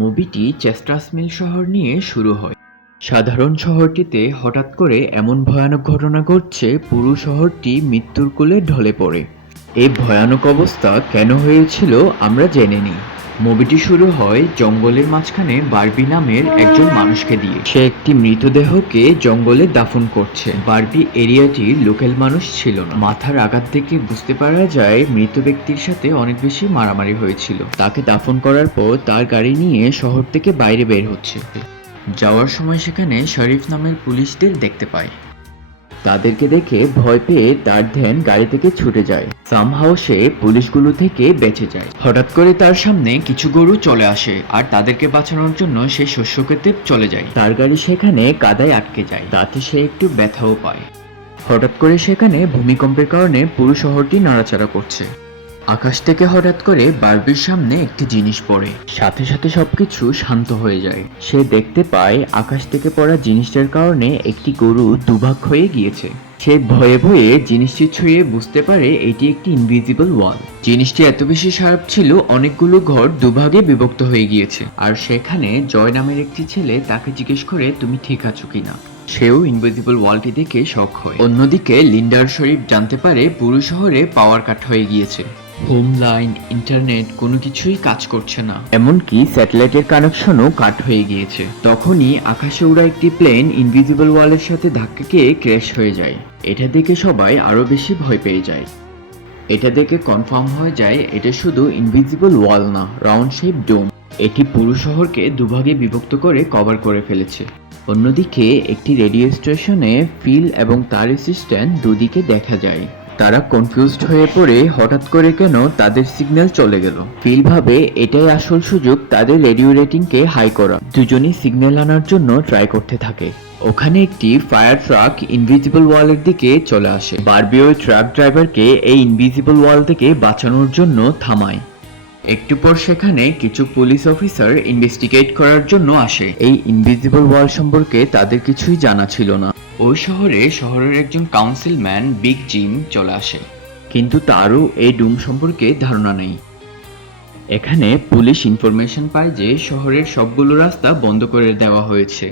মুভিটি চেস্টার্স মিল শহর নিয়ে শুরু হয়। সাধারণ শহরটিতে হঠাৎ করে এমন ভয়ানক ঘটনা ঘটছে, পুরো শহরটি মৃত্যুর কোলে ঢলে পড়ে। এই ভয়ানক অবস্থা কেন হয়েছিল আমরা জেনে নিই। মুভিটি শুরু হয় জঙ্গলের মাঝখানে বারবি নামের একজন মানুষকে দিয়ে। সে একটি মৃতদেহকে জঙ্গলে দাফন করছে। বারবি এরিয়াটির লোকাল মানুষ ছিল না। মাথার আঘাত থেকে বুঝতে পারা যায় মৃত ব্যক্তির সাথে অনেক বেশি মারামারি হয়েছিল। তাকে দাফন করার পর তার গাড়ি নিয়ে শহর থেকে বাইরে বের হচ্ছে। যাওয়ার সময় সেখানে শরীফ নামের পুলিশদের দেখতে পায়। তাদেরকে দেখে ভয় পেয়ে তার ধ্যান গাড়ি থেকে ছুটে যায়। সামহাও সে পুলিশগুলো থেকে বেঁচে যায়। হঠাৎ করে তার সামনে কিছু গরু চলে আসে আর তাদেরকে বাঁচানোর জন্য সে শস্য খেতে চলে যায়। তার গাড়ি সেখানে কাদায় আটকে যায়, তাতে সে একটু ব্যথাও পায়। হঠাৎ করে সেখানে ভূমিকম্পের কারণে পুরো শহরটি নাড়াচাড়া করছে। আকাশ থেকে হঠাৎ করে বারবির সামনে একটি জিনিস পড়ে, সাথে সাথে সবকিছু শান্ত হয়ে যায়। সে দেখতে পায় আকাশ থেকে পড়া জিনিসটার কারণে একটি গরু দুভাগ হয়ে গিয়েছে। সে ভয়ে ভয়ে জিনিসটি ছুঁয়ে বুঝতে পারে এটি একটি ইনভিজিবল ওয়াল। জিনিসটি এত বেশি শার্প ছিল, অনেকগুলো ঘর দুভাগে বিভক্ত হয়ে গিয়েছে। আর সেখানে জয় নামের একটি ছেলে তাকে জিজ্ঞেস করে তুমি ঠিক আছো কিনা। সেও ইনভিজিবল ওয়ালটি দেখে শক হয়। অন্যদিকে লিন্ডার শরীফ জানতে পারে পুরো শহরে পাওয়ার কাট হয়ে গিয়েছে। হোম লাইন, ইন্টারনেট কোনো কিছুই কাজ করছে না, এমনকি স্যাটেলাইটের কানেকশনও কাট হয়ে গিয়েছে। তখনই আকাশে উড়া একটি প্লেন ইনভিজিবল ওয়ালের সাথে ধাক্কা খেয়ে ক্র্যাশ হয়ে যায়। এটা দেখে সবাই আরো বেশি ভয় পেয়ে যায়। এটা দেখে কনফার্ম হয়ে যায় এটা শুধু ইনভিজিবল ওয়াল না, রাউন্ড শেপ ডোম। এটি পুরো শহরকে দুভাগে বিভক্ত করে কভার করে ফেলেছে। অন্যদিকে একটি রেডিও স্টেশনে ফিল এবং তার অ্যাসিস্ট্যান্ট দুদিকে দেখা যায়। তারা কনফিউজড হয়ে পড়ে হঠাৎ করে কেন তাদের সিগন্যাল চলে গেল। ফিল ভাবে এটাই আসল সুযোগ তাদের রেডিও রেটিংকে হাই করা। দুজনেই সিগন্যাল আনার জন্য ট্রাই করতে থাকে। ওখানে একটি ফায়ার ট্রাক ইনভিজিবল ওয়ালের দিকে চলে আসে। বারবি ওই ট্রাক ড্রাইভারকে এই ইনভিজিবল ওয়াল থেকে বাঁচানোর জন্য থামায়। একটু পর সেখানে কিছু পুলিশ অফিসার ইনভেস্টিগেট করার জন্য আসে। এই ইনভিজিবল ওয়াল সম্পর্কে তাদের কিছুই জানা ছিল না। ওই শহরের একজন কাউন্সিলম্যান বিগ জিম চলে আসে, কিন্তু তারও এই ডুম সম্পর্কে ধারণা নেই। এখানে পুলিশ ইনফরমেশন পায় যে শহরের সবগুলো রাস্তা বন্ধ করে দেওয়া হয়েছে,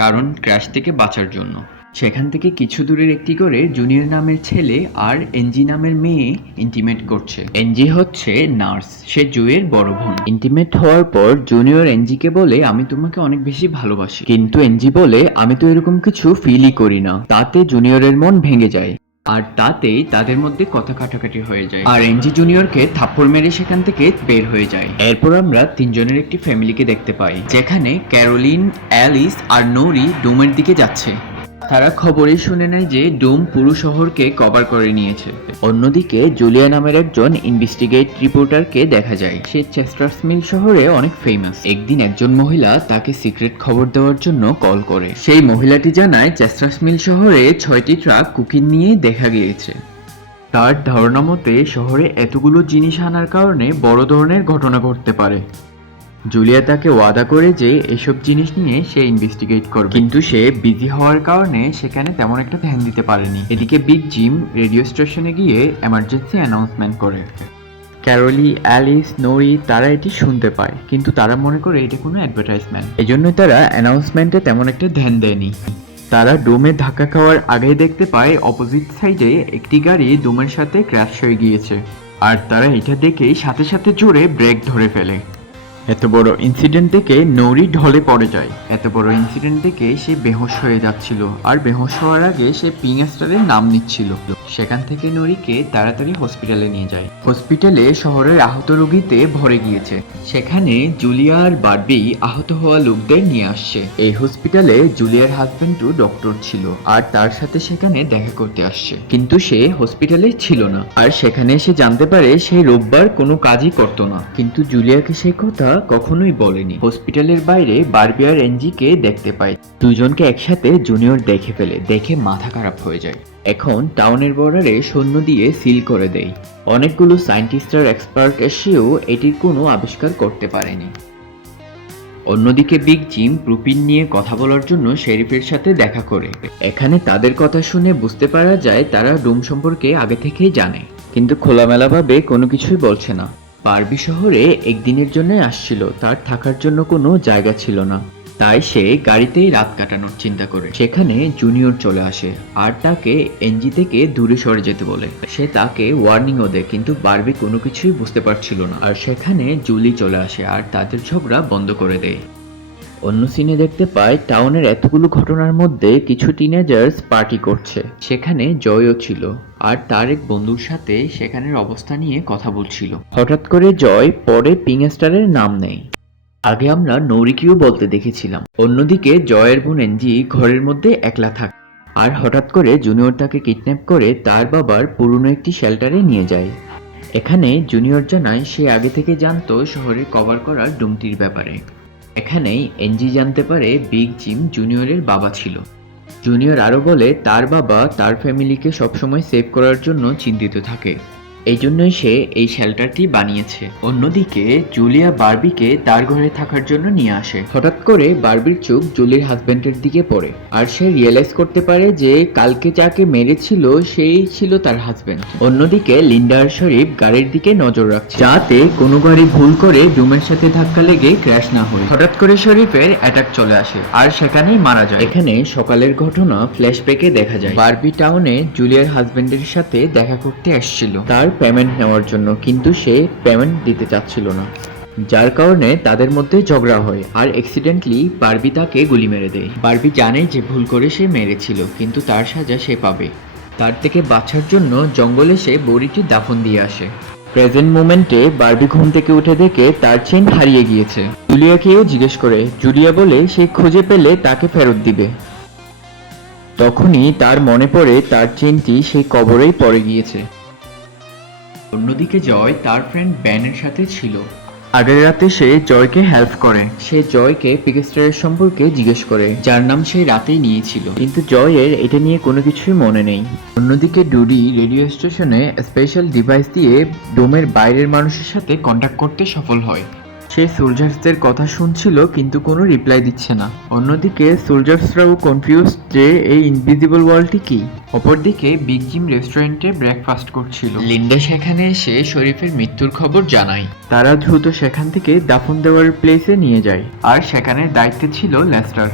কারণ ক্র্যাশ থেকে বাঁচার জন্য। সেখান থেকে কিছু দূরের একটি করে জুনিয়র নামের ছেলে আর এনজি নামের মেয়ে ইন্টিমেট করছে। এনজি হচ্ছে নার্স, সে জুয়ের বড় বোন। ইন্টিমেট হওয়ার পর জুনিয়র এনজিকে বলে আমি তোমাকে অনেক বেশি ভালোবাসি, কিন্তু এনজি বলে আমি তো এরকম কিছু ফিলই করি না। তাতে জুনিয়রের মন ভেঙে যায় আর তাতেই তাদের মধ্যে কথা কাটাকাটি হয়ে যায় আর এনজি জুনিয়রকে থাপ্পড় মেরে সেখান থেকে বের হয়ে যায়। এরপর আমরা তিনজনের একটি ফ্যামিলিকে দেখতে পাই, যেখানে ক্যারোলিন, অ্যালিস আর নোরি ডোমের দিকে যাচ্ছে। তারা খবরে শুনে নেয় যে ডোম পুরো শহরকে কভার করে নিয়েছে। অন্যদিকে জুলিয়া নামের একজন ইনভেস্টিগেট রিপোর্টারকে দেখা যায়। সে চেস্টার্স মিল শহরে অনেক ফেমাস। একদিন একজন মহিলা তাকে সিক্রেট খবর দেওয়ার জন্য কল করে। সেই মহিলাটি জানায় চেস্টার্স মিল শহরে 6টি ট্রাক কুকিং নিয়ে দেখা গিয়েছে। তার ধারণা মতে শহরে এতগুলো জিনিস আনার কারণে বড় ধরনের ঘটনা ঘটতে পারে। জুলিয়া তাকে ওয়াদা করে যে এসব জিনিস নিয়ে সে ইনভেস্টিগেট করবে, কিন্তু সে বিজি হওয়ার কারণে সেখানে তেমন একটা ধ্যান দিতে পারেনি। এদিকে বিগ জিম রেডিও স্টেশনে গিয়ে এমার্জেন্সি অ্যানাউন্সমেন্ট করে। ক্যারোলি, অ্যালিস, নোরি তারা এটি শুনতে পায়, কিন্তু তারা মনে করে এটা কোনো অ্যাডভার্টাইজমেন্ট। এজন্য তারা অ্যানাউন্সমেন্টে তেমন একটা ধ্যান দেয়নি। তারা ডোমে ধাক্কা খাওয়ার আগেই দেখতে পায় অপোজিট সাইডে একটি গাড়ি ডোমের সাথে ক্র্যাশ হয়ে গিয়েছে, আর তারা এটা দেখেই সাথে সাথে জোরে ব্রেক ধরে ফেলে। এত বড় ইনসিডেন্ট থেকে নৌরি ঢলে পড়ে যায়। এত বড় ইনসিডেন্ট থেকে সে বেহুশ হয়ে যাচ্ছিল, আর বেহুশ হওয়ার আগে সে পিং স্টারের নাম নিচ্ছিল। সেখান থেকে নৌরিকে তাড়াতাড়ি হসপিটালে নিয়ে যায়। হসপিটালে শহরের আহত রোগীতে ভরে গিয়েছে। সেখানে জুলিয়া আর বারবি আহত হওয়া লোকদের নিয়ে আসছে। এই হসপিটালে জুলিয়ার হাজবেন্ডও ডক্টর ছিল আর তার সাথে সেখানে দেখা করতে আসছে, কিন্তু সে হসপিটালে ছিল না। আর সেখানে সে জানতে পারে সেই রোববার কোনো কাজই করতো না, কিন্তু জুলিয়াকে সেই কথা কখনোই বলেনি। হসপিটালের বাইরে বারবি আর এনজিকে দেখতে পায়। দুজনকে একসাথে জুনিয়র দেখে ফেলে, দেখে মাথা খারাপ হয়ে যায়। এখন টাউনের বর্ডারে সৈন্য দিয়ে সিল করে দেয়। অনেকগুলো সায়েন্টিস্ট আর এক্সপার্ট এসেও এটির কোনো আবিষ্কার করতে পারেনি। অন্যদিকে বিগ জিম প্রুপিন নিয়ে কথা বলার জন্য শেরিফের সাথে দেখা করে। এখানে তাদের কথা শুনে বুঝতে পারা যায় তারা ডোম সম্পর্কে আগে থেকেই জানে, কিন্তু খোলামেলাভাবে কোনো কিছুই বলছে না। বারবি শহরে একদিনের জন্য আসছিল, তার থাকার জন্য কোনো জায়গা ছিল না। তাই সে গাড়িতেই রাত কাটানোর চিন্তা করে। সেখানে জুনিয়র চলে আসে আর তাকে এনজি থেকে দূরে সরে যেতে বলে। সে তাকে ওয়ার্নিংও দেয়, কিন্তু বারবি কোনো কিছুই বুঝতে পারছিল না। আর সেখানে জুলি চলে আসে আর তাদের ঝগড়া বন্ধ করে দেয়। অন্য সিনে দেখতে পাই টাউনের এতগুলো ঘটনার মধ্যে কিছু টিনেজার্স পার্টি করছে। সেখানে জয়ও ছিল আর তার এক বন্ধুর সাথে সেখানের অবস্থা নিয়ে কথা বলছিল। হঠাৎ করে জয় পরে পিংস্টারের নাম নেয়। আগে আমরা নৌরিকিও বলতে দেখেছিলাম। অন্যদিকে জয়ের বোন এনজি ঘরের মধ্যে একলা থাকে আর হঠাৎ করে জুনিয়র তাকে কিডন্যাপ করে তার বাবার পুরনো একটি শেল্টারে নিয়ে যায়। এখানে জুনিয়র জানায় সে আগে থেকে জানতো শহরে কভার করা ডুমটির ব্যাপারে। এখানেই এনজি জানতে পারে বিগ জিম জুনিয়রের বাবা ছিল। জুনিয়র আরও বলে তার বাবা তার ফ্যামিলিকে সবসময় সেভ করার জন্য চিন্তিত থাকে, এই জন্যই সে এই শেল্টারটি বানিয়েছে। অন্যদিকে জুলিয়া বারবিকে তার ঘরে থাকার জন্য নিয়ে আসে। হঠাৎ করে বারবির চোখ জুলির হাজবেন্ডের দিকে পড়ে আর সে রিয়েলাইজ করতে পারে যে কালকে যাকে মেরেছিল সেই ছিল তার হাজবেন্ড। অন্যদিকে লিন্ডা আর শরীফ গাড়ির দিকে নজর রাখছে যাতে কোনো গাড়ি ভুল করে ডুমের সাথে ধাক্কা লেগে ক্র্যাশ না হয়। হঠাৎ করে শরীফের অ্যাটাক চলে আসে আর সেখানেই মারা যায়। এখানে সকালের ঘটনা ফ্ল্যাশব্যাকে দেখা যায়। বারবি টাউনে জুলিয়ার হাজবেন্ডের সাথে দেখা করতে আসছিল তার পেমেন্ট নেওয়ার জন্য, কিন্তু সে পেমেন্ট দিতে চাচ্ছিল না, যার কারণে তাদের মধ্যে ঝগড়া হয় আর অ্যাক্সিডেন্টলি বারবি তাকে গুলি মেরে দেয়। বারবি জানে যে ভুল করে সে মেরেছিল, কিন্তু তার সাজা সে পাবে। তার থেকে বাঁচার জন্য জঙ্গলে সে বড়িটি দাফন দিয়ে আসে। প্রেজেন্ট মোমেন্টে বারবি ঘুম থেকে উঠে দেখে তার চেন হারিয়ে গিয়েছে। জুলিয়াকেও জিজ্ঞেস করে, জুলিয়া বলে সে খুঁজে পেলে তাকে ফেরত দিবে। তখনই তার মনে পড়ে তার চেনটি সেই কবরেই পড়ে গিয়েছে। অন্যদিকে জয় তার ফ্রেন্ড ব্যানের সাথে ছিল। আগের রাতে সে জয়কে হেল্প করে। সে জয়কে পিকেস্টারের সম্পর্কে জিজ্ঞেস করে, যার নাম সে রাতেই নিয়েছিল, কিন্তু জয়ের এটা নিয়ে কোনো কিছুই মনে নেই। অন্যদিকে ডুডি রেডিও স্টেশনে স্পেশাল ডিভাইস দিয়ে ডোমের বাইরের মানুষের সাথে কন্ট্যাক্ট করতে সফল হয়। সে সোলজার্সদের কথা শুনছিল কিন্তু কোনো রিপ্লাই দিচ্ছে না। অন্যদিকে সোলজার্সরাও কনফিউজ যে এই ইনভিজিবল ওয়ালটি কি। অপরদিকে বিগ জিম রেস্টুরেন্টে ব্রেকফাস্ট করছিল। লিন্ডা সেখানে এসে শরীফের মৃত্যুর খবর জানায়। তারা দ্রুত সেখান থেকে দাফন দেওয়ার প্লেসে নিয়ে যায় আর সেখানে দায়িত্বে ছিল লেস্টার।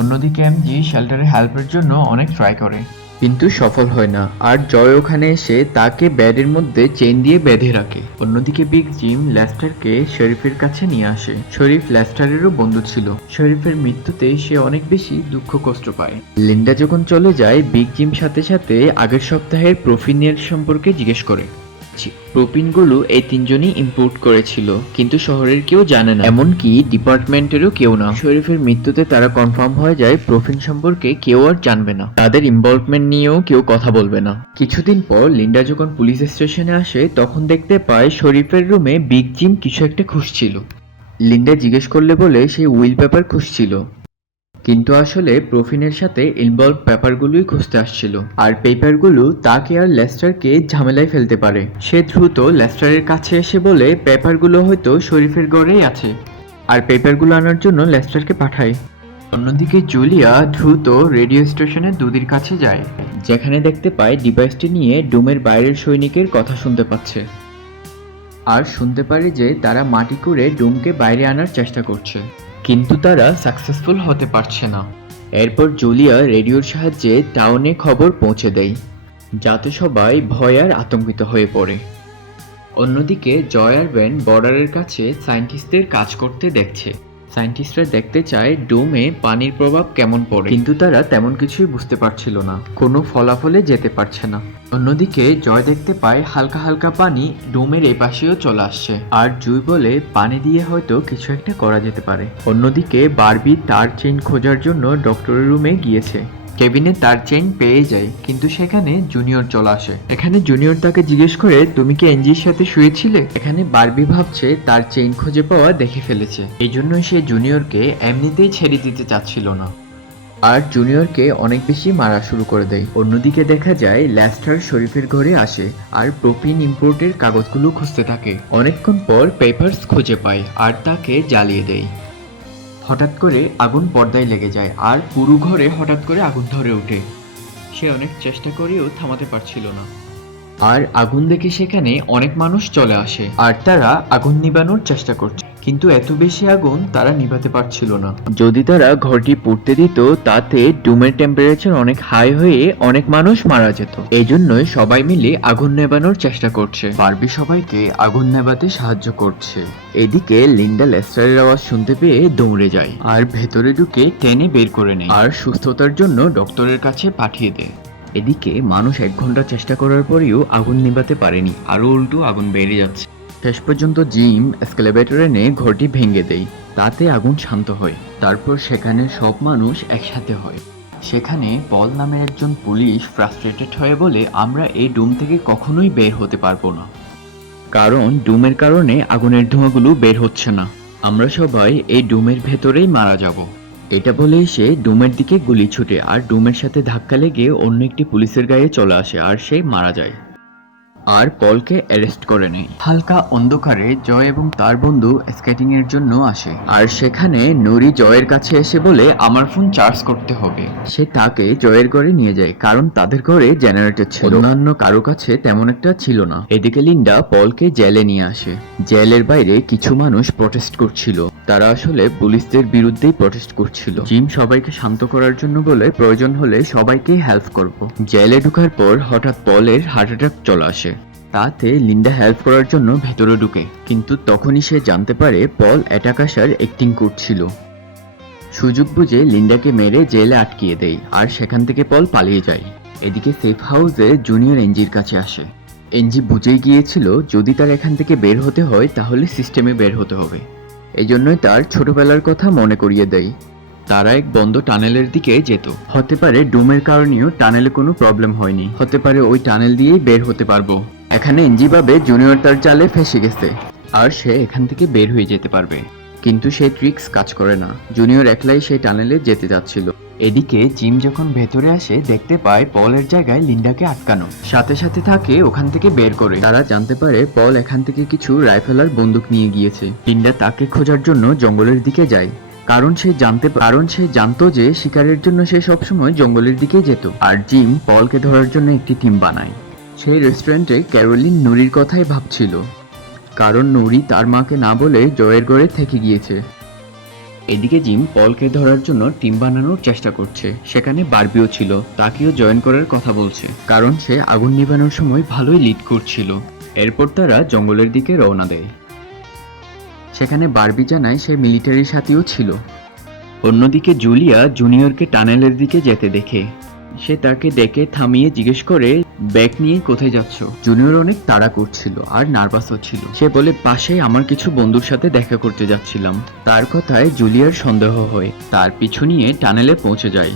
অন্যদিকে এমজি শেল্টারে হেল্পের জন্য অনেক ট্রাই করে কিন্তু সফল হয় না, আর জয় ওখানে এসে তাকে ব্যাডের মধ্যে চেন দিয়ে বেঁধে রাখে। অন্যদিকে বিগ জিম লেস্টারকে শরীফের কাছে নিয়ে আসে। শরীফ লেস্টারেরও বন্ধু ছিল। শরীফের মৃত্যুতে সে অনেক বেশি দুঃখ কষ্ট পায়। লিন্ডা যখন চলে যায়, বিগ জিম সাথে সাথে আগের সপ্তাহের প্রফিনের সম্পর্কে জিজ্ঞেস করে। প্রোপিনগুলো এই তিনজনই ইম্পোর্ট করেছিল, কিন্তু শহরের কেউ জানে না, এমনকি ডিপার্টমেন্টেরও কেউ না। শরীফের মৃত্যুতে তারা কনফার্ম হয়ে যায় প্রোপিন সম্পর্কে কেউ আর জানবে না, তাদের ইনভলভমেন্ট নিয়েও কেউ কথা বলবে না। কিছুদিন পর লিন্ডা যখন পুলিশ স্টেশনে আসে তখন দেখতে পায় শরীফের রুমে বিগ জিম কিছু একটা খুঁজছিল। লিন্ডা জিজ্ঞেস করলে বলে সে উইল পেপার খুঁজছিল, কিন্তু আসলে প্রফিনের সাথে ইনভলভ পেপারগুলোই খুঁজতে আসছিল। আর পেপারগুলো তাকে আর লেস্টারকে ঝামেলায় ফেলতে পারে। সে দ্রুত লেস্টারের কাছে এসে বলে পেপারগুলো হয়তো শরীফের ঘরেই আছে, আর পেপারগুলো আনার জন্য লেস্টারকে পাঠায়। অন্যদিকে জুলিয়া দ্রুত রেডিও স্টেশনে দুদির কাছে যায়, যেখানে দেখতে পায় ডিভাইসটি নিয়ে ডোমের বাইরের সৈনিকের কথা শুনতে পাচ্ছে আর শুনতে পারে যে তারা মাটি করে ডোমকে বাইরে আনার চেষ্টা করছে, কিন্তু তারা সাকসেসফুল হতে পারছে না। এরপর জুলিয়া রেডিওর সাহায্যে টাউনে খবর পৌঁছে দেয়, যাতে সবাই ভয় আর আতঙ্কিত হয়ে পড়ে। অন্যদিকে জয় আর বেন বর্ডারের কাছে সায়েন্টিস্টদের কাজ করতে দেখছে। সায়েন্টিস্টরা দেখতে চায় ডোমে পানির প্রভাব কেমন পড়ে, কিন্তু তারা তেমন কিছুই বুঝতে পারছিল না, কোনো ফলাফলে যেতে পারছে না। অন্যদিকে জয় দেখতে পায় হালকা হালকা পানি ডোমের এই পাশেও চলে আসছে, আর জুই বলে পানি দিয়ে হয়তো কিছু একটা করা যেতে পারে। অন্যদিকে বারবি তার চেইন খোঁজার জন্য ডক্টরের রুমে গিয়েছে। কেবিনে তার চেইন পেয়ে যায়, কিন্তু সেখানে জুনিয়র চলে আসে। এখানে জুনিয়র তাকে জিজ্ঞেস করে, তুমি কি এনজির সাথে শুয়েছিলে? এখানে বারবি ভাবছে তার চেইন খুঁজে পাওয়া দেখে ফেলেছে, এই জন্যই সে জুনিয়রকে এমনিতেই ছেড়ে দিতে চাচ্ছিল না, আর জুনিয়রকে অনেক বেশি মারা শুরু করে দেয়। অন্যদিকে দেখা যায় লেস্টার শরীফের ঘরে আসে আর প্রোপিন ইম্পোর্টের কাগজগুলো খুঁজতে থাকে। অনেকক্ষণ পর পেপারস খুঁজে পায় আর তাকে জ্বালিয়ে দেয়। হঠাৎ করে আগুন পর্দায় লেগে যায় আর পুরো ঘরে হঠাৎ করে আগুন ধরে ওঠে। সে অনেক চেষ্টা করেও থামাতে পারছিল না। আর আগুন দেখে সেখানে অনেক মানুষ চলে আসে আর তারা আগুন নিভানোর চেষ্টা করছে, কিন্তু এত বেশি আগুন তারা নিভাতে পারছিল না। যদি তারা ঘরটি পুড়তে দিত তাতে ডুমের টেম্পারেচার অনেক হাই হয়ে অনেক মানুষ মারা যেত। এই জন্যই সবাই মিলে আগুন নেভানোর চেষ্টা করছে। বারবি সবাইকে আগুন নেভাতে সাহায্য করছে। এদিকে লিন্ডা লেস্টারের আওয়াজ শুনতে পেয়ে দৌড়ে যায় আর ভেতরে ঢুকে টেনে বের করে নেয় আর সুস্থতার জন্য ডক্টরের কাছে পাঠিয়ে দেয়। এদিকে মানুষ 1 ঘন্টা চেষ্টা করার পরেও আগুন নেভাতে পারেনি, আরো উল্টো আগুন বেড়ে যাচ্ছে। শেষ পর্যন্ত জিম এসকেলেটর এনে ঘরটি ভেঙে দেয়, তাতে আগুন শান্ত হয়। তারপর সেখানে সব মানুষ একসাথে হয়। সেখানে পল নামের একজন পুলিশ ফ্রাস্ট্রেটেড হয়ে বলে, আমরা এই ডুম থেকে কখনোই বের হতে পারবো না, কারণ ডুমের কারণে আগুনের ধোঁয়াগুলো বের হচ্ছে না। আমরা সবাই এই ডুমের ভেতরেই মারা যাব। এটা বলেই সে ডুমের দিকে গুলি ছুটে আর ডুমের সাথে ধাক্কা লেগে অন্য একটি পুলিশের গায়ে চলে আসে আর সে মারা যায়। আর পলকে অ্যারেস্ট করে নেয়। হালকা অন্ধকারে জয় এবং তার বন্ধু স্কেটিং এর জন্য আসে আর সেখানে নুরি জয়ের কাছে এসে বলে, আমার ফোন চার্জ করতে হবে। সে তাকে জয়ের ঘরে নিয়ে যায়, কারণ তাদের ঘরে জেনারেটর ছিল, অন্যান্য কারো কাছে তেমন একটা ছিল না। এদিকে লিন্ডা পলকে জেলে নিয়ে আসে। জেলের বাইরে কিছু মানুষ প্রটেস্ট করছিল, তারা আসলে পুলিশদের বিরুদ্ধেই প্রটেস্ট করছিল। জিম সবাইকে শান্ত করার জন্য বলে, প্রয়োজন হলে সবাইকে হেল্প করব। জেলে ঢোকার পর হঠাৎ পলের হার্ট অ্যাটাক চলে আসে, তাতে লিন্ডা হেল্প করার জন্য ভেতরে ঢুকে, কিন্তু তখনই সে জানতে পারে পল অ্যাটাক আসার অ্যাক্টিং করছিল। সুযোগ বুঝে লিন্ডাকে মেরে জেলে আটকিয়ে দেয় আর সেখান থেকে পল পালিয়ে যায়। এদিকে সেফ হাউসে জুনিয়র এনজির কাছে আসে। এনজি বুঝে গিয়েছিল যদি তার এখান থেকে বের হতে হয় তাহলে সিস্টেমে বের হতে হবে, এজন্যই তার ছোটবেলার কথা মনে করিয়ে দেয়। তারা এক বন্ধ টানেলের দিকে যেত। হতে পারে ডুমের কারণেও টানেলে কোনো প্রবলেম হয়নি, হতে পারে ওই টানেল দিয়েই বের হতে পারবো। এখানে এনজি ভাবে জুনিয়র তার জালে ফেসে গেছে আর সে এখান থেকে বের হয়ে যেতে পারবে, কিন্তু সেই ট্রিক্স কাজ করে না। জুনিয়র একলাই সেই টানেলে যেতে যাচ্ছিল। এদিকে জিম যখন ভেতরে আসে দেখতে পায় পলের জায়গায় লিন্ডাকে আটকানো, সাথে সাথে তাকে ওখান থেকে বের করে। তারা জানতে পারে পল এখান থেকে কিছু রাইফেল আর বন্দুক নিয়ে গিয়েছে। লিন্ডা তাকে খোঁজার জন্য জঙ্গলের দিকে যায়, কারণ সে জানতো যে শিকারের জন্য সে সবসময় জঙ্গলের দিকে যেত। আর জিম পলকে ধরার জন্য একটি টিম বানায়। সেই রেস্টুরেন্টে ক্যারোলিন নুরির কথাই ভাবছিল, কারণ নুরি তার মাকে না বলে জয়ের ঘরে থেকে গিয়েছে। এদিকে জিম পলকে ধরার জন্য টিম বানানোর চেষ্টা করছে। সেখানে বারবিও ছিল, তাকেও জয়েন করার কথা বলছে, কারণ সে আগুন নিভানোর সময় ভালোই লিড করছিল। এরপর তারা জঙ্গলের দিকে রওনা দেয়। সেখানে বারবি জানায় সে মিলিটারির সাথেও ছিল। অন্যদিকে জুলিয়া জুনিয়রকে টানেলের দিকে যেতে দেখে। সে তাকে ডেকে থামিয়ে জিজ্ঞেস করে, ব্যাগ নিয়ে কোথায় যাচ্ছ? জুনিয়র অনেক তাড়া করছিল আর নার্ভাসও ছিল। সে বলে, পাশেই আমার কিছু বন্ধুর সাথে দেখা করতে যাচ্ছিলাম। তার কথায় জুলিয়ার সন্দেহ হয়, তার পিছু নিয়ে টানেলে পৌঁছে যায়।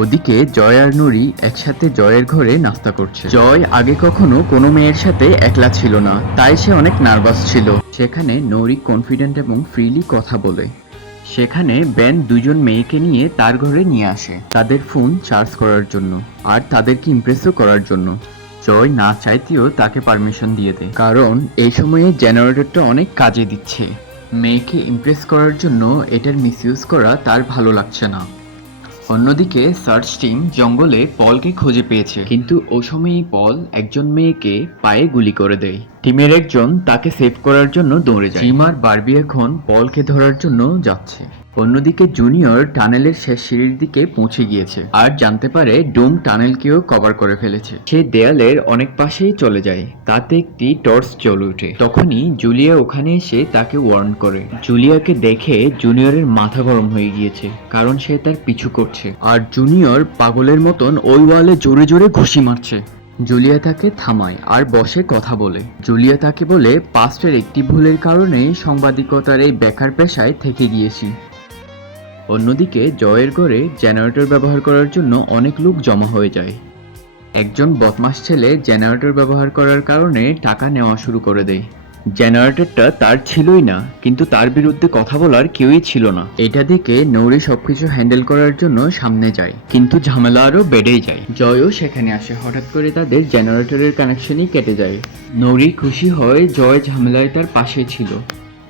ওদিকে জয় আর নুরি একসাথে জয়ের ঘরে নাস্তা করছে। জয় আগে কখনো কোনো মেয়ের সাথে একলা ছিল না, তাই সে অনেক নার্ভাস ছিল। সেখানে নুরি কনফিডেন্ট এবং ফ্রিলি কথা বলে। সেখানে বেন 2জন মেয়েকে নিয়ে তার ঘরে নিয়ে আসে, তাদের ফোন চার্জ করার জন্য আর তাদেরকে ইমপ্রেসও করার জন্য। জয় না চাইতেও তাকে পারমিশন দিয়ে দেয়, কারণ এই সময়ে জেনারেটরটা অনেক কাজে দিচ্ছে। মেয়েকে ইমপ্রেস করার জন্য এটার মিসইউজ করা তার ভালো লাগছে না। অন্যদিকে সার্চ টিম জঙ্গলে পলকে খুঁজে পেয়েছে, কিন্তু ও সময়ই পল একজন মেয়েকে পায়ে গুলি করে দেয়। টিমের একজন তাকে সেভ করার জন্য দৌড়ে যায়। জিম আর বারবি এখন পলকে ধরার জন্য যাচ্ছে। অন্যদিকে জুনিয়র টানেলের শেষ সিঁড়ির দিকে পৌঁছে গিয়েছে আর জানতে পারে ডুম টানেলকেও কভার করে ফেলেছে। সে দেয়ালের অনেক পাশেই চলে যায়, তাতে একটি টর্চ জ্বলে ওঠে। তখনই জুলিয়া ওখানে এসে তাকে ওয়ার্ন করে। জুলিয়াকে দেখে জুনিয়রের মাথা গরম হয়ে গিয়েছে, কারণ সে তার পিছু করছে আর জুনিয়র পাগলের মতন ওই ওয়ালে জোরে জোরে ঘুষি মারছে। জুলিয়া তাকে থামায় আর বসে কথা বলে। জুলিয়া তাকে বলে, পাস্টের একটি ভুলের কারণে সাংবাদিকতার এই বেকার পেশায় থেকে গিয়েছি। অন্যদিকে জয়ের ঘরে জেনারেটর ব্যবহার করার জন্য অনেক লোক জমা হয়ে যায়। একজন বদমাশ ছেলে জেনারেটর ব্যবহার করার কারণে টাকা নেওয়া শুরু করে দেয়। জেনারেটরটা তার ছিলই না, কিন্তু তার বিরুদ্ধে কথা বলার কেউই ছিল না। এটা দেখে নৌরি সবকিছু হ্যান্ডেল করার জন্য সামনে যায়, কিন্তু ঝামেলা আরো বেড়েই যায়। জয়ও সেখানে আসে। হঠাৎ করে তাদের জেনারেটরের কানেকশনই কেটে যায়। নৌরি খুশি হয় জয় ঝামেলায় তার পাশে ছিল।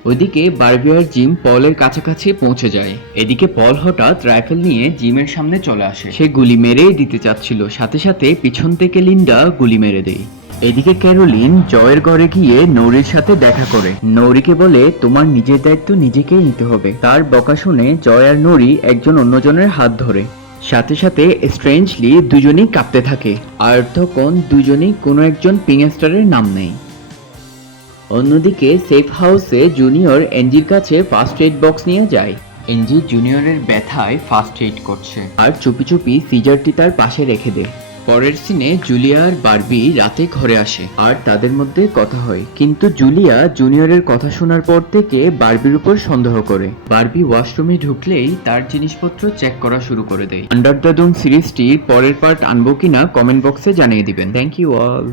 ওদিকে বারবি আর জিম পলের কাছাকাছি পৌঁছে যায়। এদিকে পল হঠাৎ রাইফেল নিয়ে জিমের সামনে চলে আসে। সে গুলি মেরেই দিতে চাচ্ছিল, সাথে সাথে পিছন থেকে লিন্ডা গুলি মেরে দেয়। এদিকে ক্যারোলিন জয়ের ঘরে গিয়ে নৌরির সাথে দেখা করে। নৌরিকে বলে তোমার নিজের দায়িত্ব নিজেকেই নিতে হবে। তার বকা শুনে জয় আর নৌরি একজন অন্যজনের হাত ধরে। সাথে সাথে স্ট্রেঞ্জলি দুজনেই কাঁপতে থাকে, আর তখন দুজনেই কোনো একজন পিংস্টারের নাম নেয়। অন্যদিকে সেফ হাউসে জুনিয়র এনজির কাছে ফার্স্ট এইড বক্স নিয়ে যায়। এনজি জুনিয়রের ব্যথায় ফার্স্ট এইড করছে, আর চুপি চুপি সিজারটি তার পাশে রেখে দেয়। পরের সিনে জুলিয়া আর বারবি রাতে ঘরে আসে, আর তাদের মধ্যে কথা হয়। কিন্তু জুলিয়া জুনিয়রের কথা শোনার পর থেকে বারবির উপর সন্দেহ করে। বারবি ওয়াশরুমে ঢুকলেই তার জিনিসপত্র চেক করা শুরু করে দেয়। আন্ডার দ্য ডোম সিরিজটির পরের পার্ট আনবো কিনা কমেন্ট বক্সে জানিয়ে দিবেন। Thank you all.